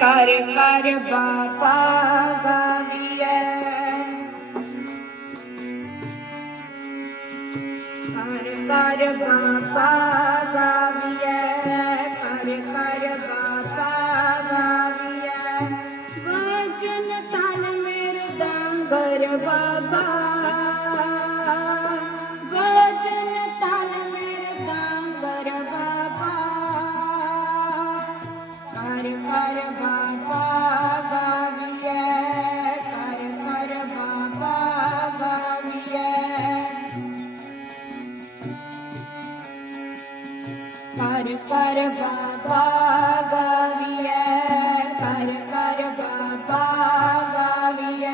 कर कर बापा गाविया कर कर बापा गाविया कर कर बापा गाविया वचन ताल मेरे डांगर बाबा पर पर बाबा गाविय पर पर बाबा गाविय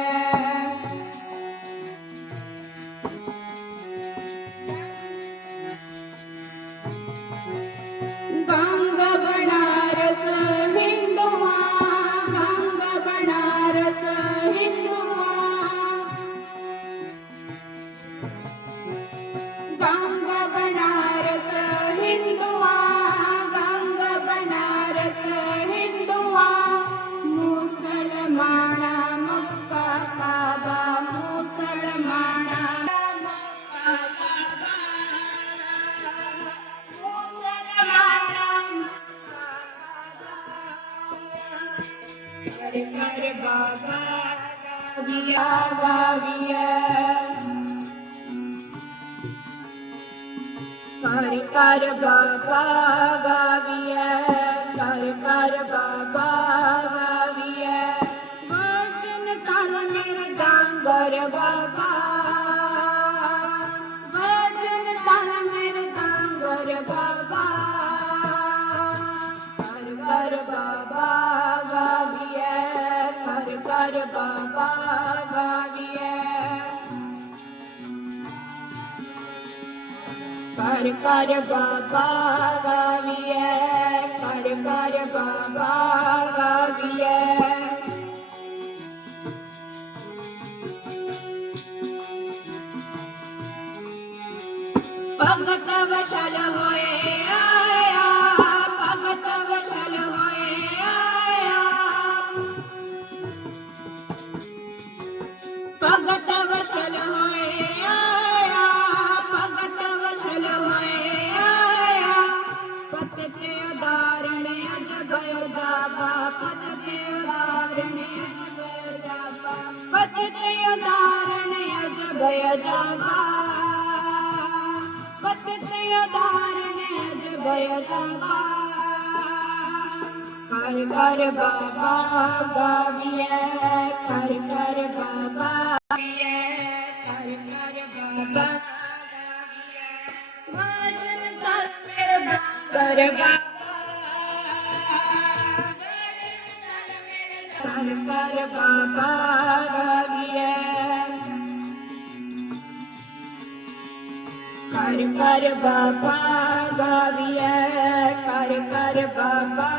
ਕਰ ਕਰ ਬਾਬਾ ਗਾਵੀਆ ਗਾਵੀਆ ਕਰ ਕਰ ਬਾਬਾ ਗਾਵੀਐ ਕਰ ਕਰ ਬਾਬਾ ਗਾਵੀਐ ਵਚਨ ਤਨ ਮੇਰੇ ਡਾਂਗਰ ਬਾਬਾ कर कर बाबा गाविए कर कर बाबा गाविए भगत वशलम ಪತಿತೆಯ ಧಾರಣೆಯ ಭಯ ಜಾಬಾ ಪತಿತೆಯ ಧಾರಣೆಯ ಭಯ ಜಾಬಾ ಕರ ಕರ ಬಾಬಾ ಬಾಬಿಯ ಕರ ಕರ ಬಾಬಾ ಬಿಯ ಕರ ಕರ ಬಾಬಾ ಬಾಬಿಯ ಮಾಜನ ಕರ ಬಾಬಾ Kar kar baba gaviye, kar kar baba.